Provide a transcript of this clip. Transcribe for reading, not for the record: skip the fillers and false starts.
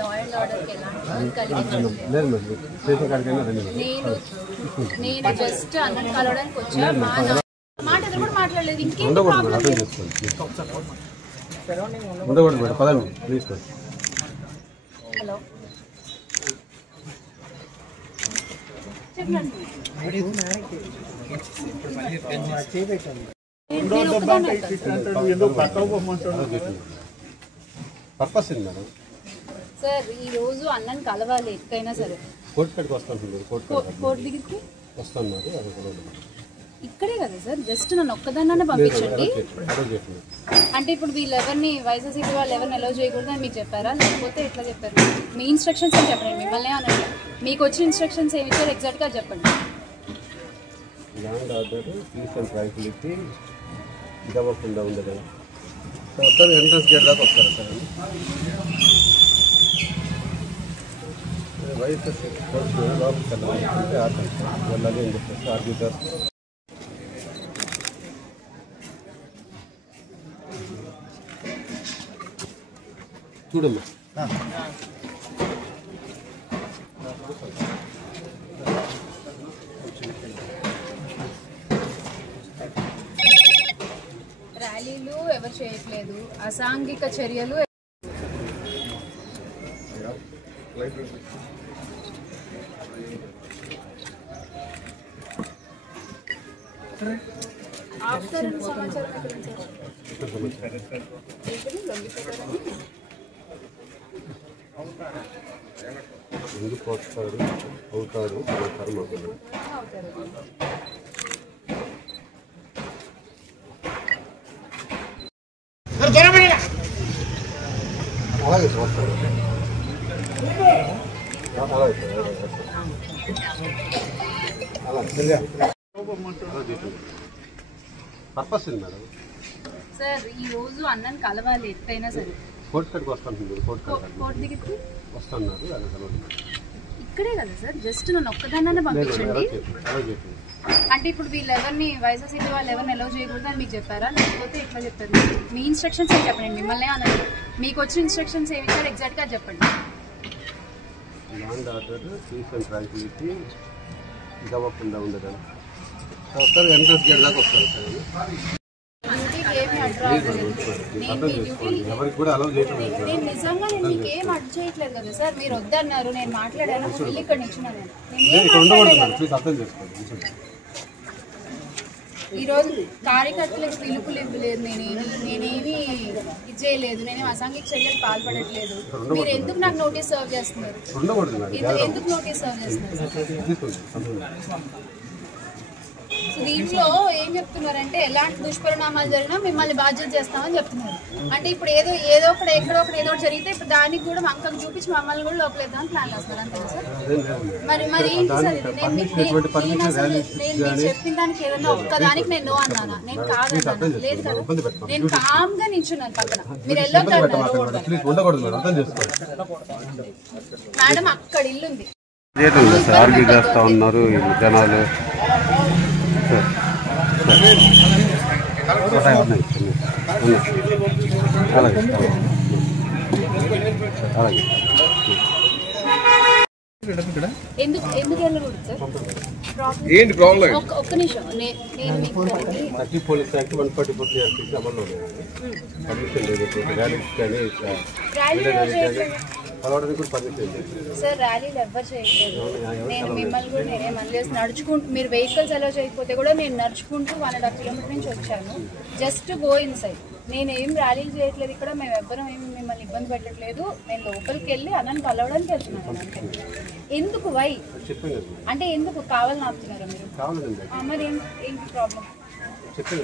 Law and ఆర్డర్కి ఎలాంటి కలిగించలేదు. నేను జస్ట్ అన్నట్టు కలవడానికి వచ్చా. మాట ఎదురు కూడా మాట్లాడలేదు. ఇంకేం హలో సార్ ఈ రోజు అన్నని కలవాలి ఎక్కడైనా సరే. కోర్టు దగ్గరికి ఇక్కడే కదా సార్, జస్ట్ నన్ను ఒక్కదాన్నే పంపించండి. అంటే ఇప్పుడు వీళ్ళెవరిని వైఎస్ఆర్సీపీ వాళ్ళు ఎవరిని అలౌ చేయకూడదు అని మీకు చెప్పారా, లేకపోతే ఎట్లా చెప్పారు? మీ ఇన్స్ట్రక్షన్స్ అని చెప్పండి. మిమ్మల్ని అనండి, మీకు వచ్చిన ఇన్స్ట్రక్షన్స్ ఏమి ఇచ్చారు ఎగ్జాక్ట్గా చెప్పండి. Law and order peace and tranquillity ఇదవ్వకుండా ఉండదు సార్. ఎంట్రన్స్ గేట్ దాకా వస్తారు సార్. వైఎస్ఆర్సీపీ లోపలికి వెళ్ళాలంటే వెళ్ళాలి అని చెప్పేసి ఆర్గ్యూటర్ చూడమ్మా. ర్యాలీలు ఎవరు చేయట్లేదు, అసాంఘిక చర్యలు ఎందుకు వస్తాడు అవుతాడు కర్మ అలాగే చూస్తాడు. Purpose madam. సార్ ఈ రోజు అన్నని కలవాలి ఎట్టయినా సరే. కోర్టు కడికి వస్తాను. కోర్టు దగ్గరికి వస్తున్నారు ఇక్కడే కదా సార్, జస్ట్ నన్ను ఒక్కదాన్నే పంపించండి. అంటే ఇప్పుడు వీళ్ళెవరిని వైఎస్ఆర్సీపీ వాళ్ళు ఎవరిని అలౌ చేయకూడదు అని మీకు చెప్పారా, లేకపోతే ఎట్లా చెప్పారు? మీ ఇన్స్ట్రక్షన్స్ ఏమి చెప్పండి. మిమ్మల్ని అనండి, మీకు వచ్చిన ఇన్స్ట్రక్షన్స్ ఏమి ఇచ్చారు ఎగ్జాక్ట్గా చెప్పండి. Law and order peace and tranquillity ఇదవ్వకుండా ఉండదు సార్. ఎంట్రన్స్ గేట్ దాకా వస్తారు సార్. ఎవరికి కూడా అలౌ చేయట్లేదు. నేను నిజంగా మీకు ఏం అడ్డు చేయట్లేదు కదా సార్. మీరు వద్దన్నారు, నేను మాట్లాడాను, వెళ్ళి ఇక్కడ నిచ్చిన ఈరోజు కార్యకర్తలకు పిలుపులు ఇవ్వలేదు. నేనేమి ఇది చేయలేదు, నేనేం అసాంఘిక చర్యలు పాల్పడట్లేదు. మీరు ఎందుకు నాకు నోటీస్ సర్వ్ చేస్తున్నారు? ఎందుకు నోటీస్ సర్వ్ చేస్తున్నారు? దీంట్లో ఏం చెప్తున్నారంటే ఎలాంటి దుష్పరిణామాలు జరిగినా మిమ్మల్ని బాధ్యత చేస్తామని చెప్తున్నారు. అంటే ఇప్పుడు ఏదో ఒకటి ఎక్కడో ఒకటి ఏదో ఒకటి జరిగితే ఇప్పుడు దానికి కూడా అంకం చూపించి మమ్మల్ని కూడా లోపలేద్దామని ప్లాన్ చేస్తున్నారు. అంతే సార్. మరి ఏంటి సార్ ఇది? నేను చెప్పిన దానికి ఏదన్నా ఒక్కదానికి నేను నో అన్నానా? నేను కాదన్నా, లేదు కదా. నేను కామ్ గా నించున్నాను పక్కన. మీరు వెళ్ళొద్దు మేడం, అక్కడ ఇల్లుంది. ఆర్గ్యూ చేస్తా ఉన్నారు జనాలు. అలాగే అలాగే ఎందుకు వెళ్ళకూడదు సార్? ఏంటి ప్రాబ్లం? ఒక్క నిమిషం. పోలీస్ యాక్ట్ 144 అమల్లో పర్మిషన్ లేదు. ర్యాలీస్ కానీ సార్ ర్యాలీలు ఎవ్వరు చేయట్లేదు. నేను మిమ్మల్ని కూడా నేనేమని చేసి నడుచుకుంటూ, మీరు వెహికల్స్ అలో చేయకపోతే కూడా నేను నడుచుకుంటూ 1.5 కిలోమీటర్ నుంచి వచ్చాను. Just go in side. నేనేం ర్యాలీలు చేయట్లేదు ఇక్కడ. మేము ఎవ్వరం ఏమి మిమ్మల్ని ఇబ్బంది పెట్టట్లేదు. నేను లోపలికి వెళ్ళి అన్నని కలవడానికి వెళ్తున్నాను. అంటే ఎందుకు వై అంటే ఎందుకు కావాలని ఆపుతున్నారు మీరు? మరి ఏంటి ప్రాబ్లం? ఇక్కడ